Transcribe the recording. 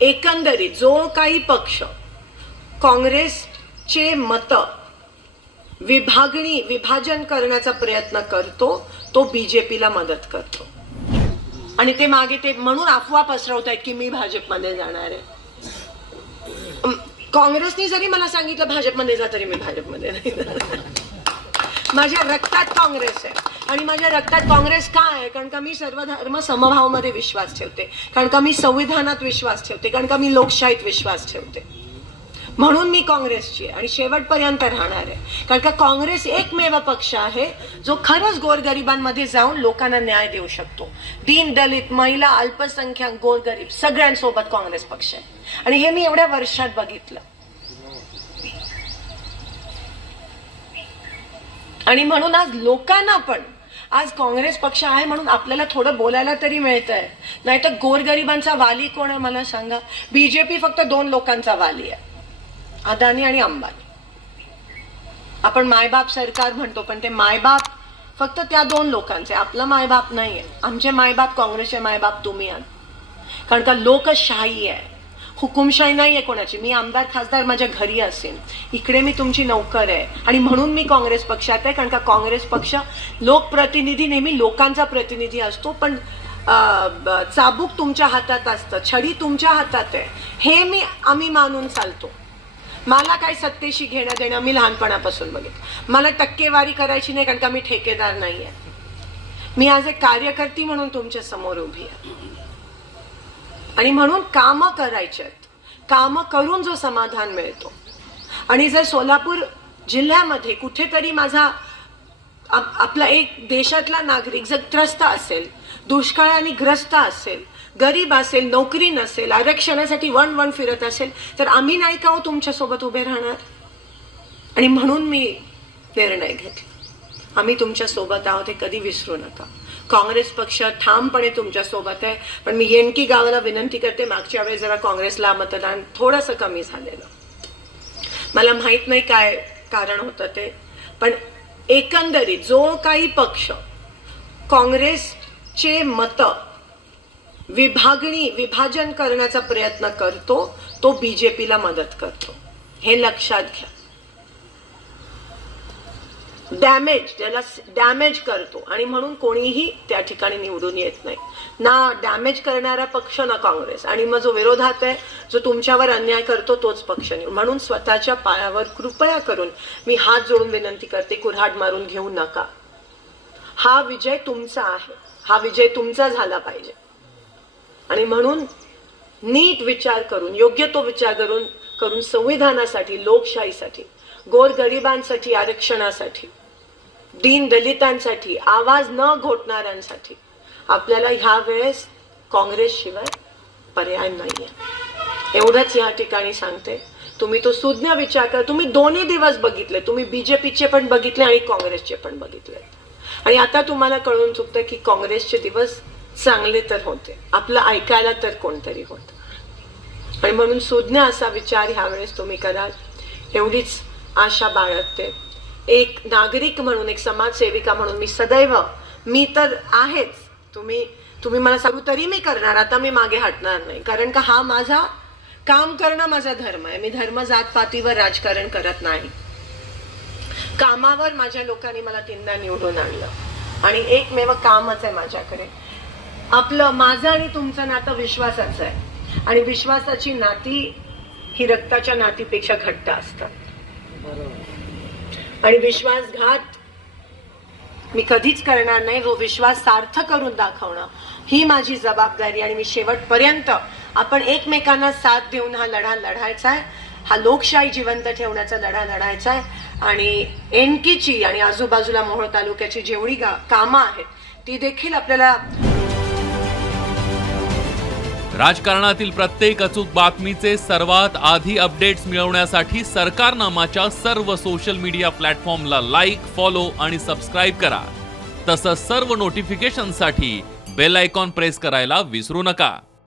एकंदरीत जो काही पक्ष काँग्रेसचे मत विभाजन करण्याचा प्रयत्न करतो तो बीजेपीला मदत करतो आणि ते मागे ते म्हणून अफवा पसरवतायत की मी भाजपमध्ये जाणार आहे. काँग्रेसने जरी मला सांगितलं भाजपमध्ये जा तरी मी भाजपमध्ये नाही जाणार. माझ्या रक्तात काँग्रेस आहे आणि माझ्या रक्तात काँग्रेस का आहे? कारण का मी सर्व धर्म समभावामध्ये विश्वास ठेवते, कारण का मी संविधानात विश्वास ठेवते, कारण का मी लोकशाहीत विश्वास ठेवते. म्हणून मी काँग्रेसची आहे आणि शेवटपर्यंत राहणार आहे. कारण का काँग्रेस एकमेव पक्ष आहे जो खरंच गोरगरिबांमध्ये जाऊन लोकांना न्याय देऊ शकतो. दीन दलित महिला अल्पसंख्याक गोरगरीब सगळ्यांसोबत काँग्रेस पक्ष आहे आणि हे मी एवढ्या वर्षात बघितलं. आणि म्हणून आज लोकांना पण आज काँग्रेस पक्ष आहे म्हणून आपल्याला थोडं बोलायला तरी मिळतंय. नाहीतर गोरगरिबांचा वाली कोण आहे मला सांगा? बीजेपी फक्त 2 लोकांचा वाली आहे, अदानी आणि अंबानी. आपण मायबाप सरकार म्हणतो पण ते मायबाप फक्त त्या 2 लोकांचे, आपलं मायबाप नाहीये. आमचे मायबाप काँग्रेसचे मायबाप तुम्ही आहात. कारण का लोकशाही आहे, हुकुमशाही नाहीये कोणाची. मी आमदार खासदार माझ्या घरी असेल, इकडे मी तुमची नोकर आहे आणि म्हणून मी काँग्रेस पक्षात आहे. कारण का काँग्रेस पक्ष लोकप्रतिनिधी नेहमी लोकांचा प्रतिनिधी असतो, पण चाबूक तुमच्या हातात असतं, छडी तुमच्या हातात आहे हे आम्ही मानून चालतो. मला काही सत्तेशी घेणं देणं मी लहानपणापासून बघितलं. मला टक्केवारी करायची नाही कारण का मी ठेकेदार नाहीये. मी आज एक कार्यकर्ती म्हणून तुमच्या समोर उभी आहे आणि म्हणून कामं करायच्यात. कामं करून जो समाधान मिळतो. आणि जर सोलापूर जिल्ह्यामध्ये कुठेतरी माझा आपला एक देशातला नागरिक जर त्रस्त असेल, दुष्काळाने ग्रस्त असेल, गरीब असेल, नोकरी नसेल, आरक्षणासाठी वन फिरत असेल तर आम्ही नाही का हो तुमच्या सोबत उभे राहणार? आणि म्हणून मी निर्णय घेतला. आम्ही तुमच्या सोबत आहोत हे कधी विसरू नका. काँग्रेस पक्ष ठामपणे तुमच्या सोबत आहे. पण मी येनकी गावाला विनंती करते, मागच्या वेळेस जरा काँग्रेसला मतदान थोडंसं कमी झालेलं. मला माहित नाही काय कारण होतं ते, पण एकंदरीत जो काही पक्ष काँग्रेसचे मत विभाजन करण्याचा प्रयत्न करतो तो बीजेपीला मदत करतो हे लक्षात घ्या. त्याला डॅमेज करतो आणि म्हणून कोणीही त्या ठिकाणी निवडून येत नाही. ना डॅमेज करणारा पक्ष ना काँग्रेस. आणि मग जो विरोधात आहे, जो तुमच्यावर अन्याय करतो तोच पक्ष निवड. म्हणून स्वतःच्या पायावर कृपया करून मी हात जोडून विनंती करते, कुऱ्हाड मारून घेऊ नका. हा विजय तुमचा आहे, हा विजय तुमचा झाला पाहिजे. आणि म्हणून नीट विचार करून, योग्य तो विचार करून संविधानासाठी, लोकशाहीसाठी, गोरगरिबांसाठी, आरक्षणासाठी, दीन दलितांसाठी, आवाज न घोटणाऱ्यांसाठी आपल्याला ह्या वेळेस काँग्रेस शिवाय पर्याय नाहीये. एवढंच या ठिकाणी सांगते. तुम्ही तो सुज्ञ विचार करा. तुम्ही दोन्ही दिवस बघितले, तुम्ही बीजेपीचे पण बघितले आणि काँग्रेसचे पण बघितले आणि आता तुम्हाला कळून चुकतं की काँग्रेसचे दिवस चांगले तर होते, आपलं ऐकायला तर कोणतरी होतं. आणि म्हणून सुज्ञ असा विचार ह्यावेळेस तुम्ही कराल एवढीच आशा बाळगते. एक नागरिक म्हणून, एक समाजसेविका म्हणून मी सदैव, मी तर आहेच, तुम्ही मला सांगू तरी मी करणार. आता मी मागे हटणार नाही. कारण का हा माझा काम करणं माझा धर्म आहे. मी धर्म जातपातीवर राजकारण करत नाही. कामावर माझ्या लोकांनी मला 3दा निवडून आणलं आणि एकमेव कामच आहे माझ्याकडे. आपलं, माझं आणि तुमचं नातं विश्वासाचं आहे आणि विश्वासाची नाती ही रक्ताच्या नातीपेक्षा घट्ट असतात. आणि विश्वासघात मी कधीच करणार नाही. जो विश्वास सार्थ करून दाखवणं ही माझी जबाबदारी. आणि मी शेवटपर्यंत आपण एकमेकांना साथ देऊन हा लढा लढायचा आहे. हा लोकशाही जिवंत ठेवण्याचा लढा लढायचा आहे. आणि एनकीची आणि आजूबाजूला मोहोळ तालुक्याची जेवढी कामं आहेत ती देखील आपल्याला. राजकारणातील प्रत्येक अचूक बातमीचे सर्वात आधी अपडेट्स मिळवण्यासाठी सरकारनामाच्या सर्व सोशल मीडिया प्लॅटफॉर्मला लाईक, फॉलो आणि सबस्क्राईब करा. तसंच सर्व नोटिफिकेशनसाठी बेल आयकॉन प्रेस करायला विसरू नका.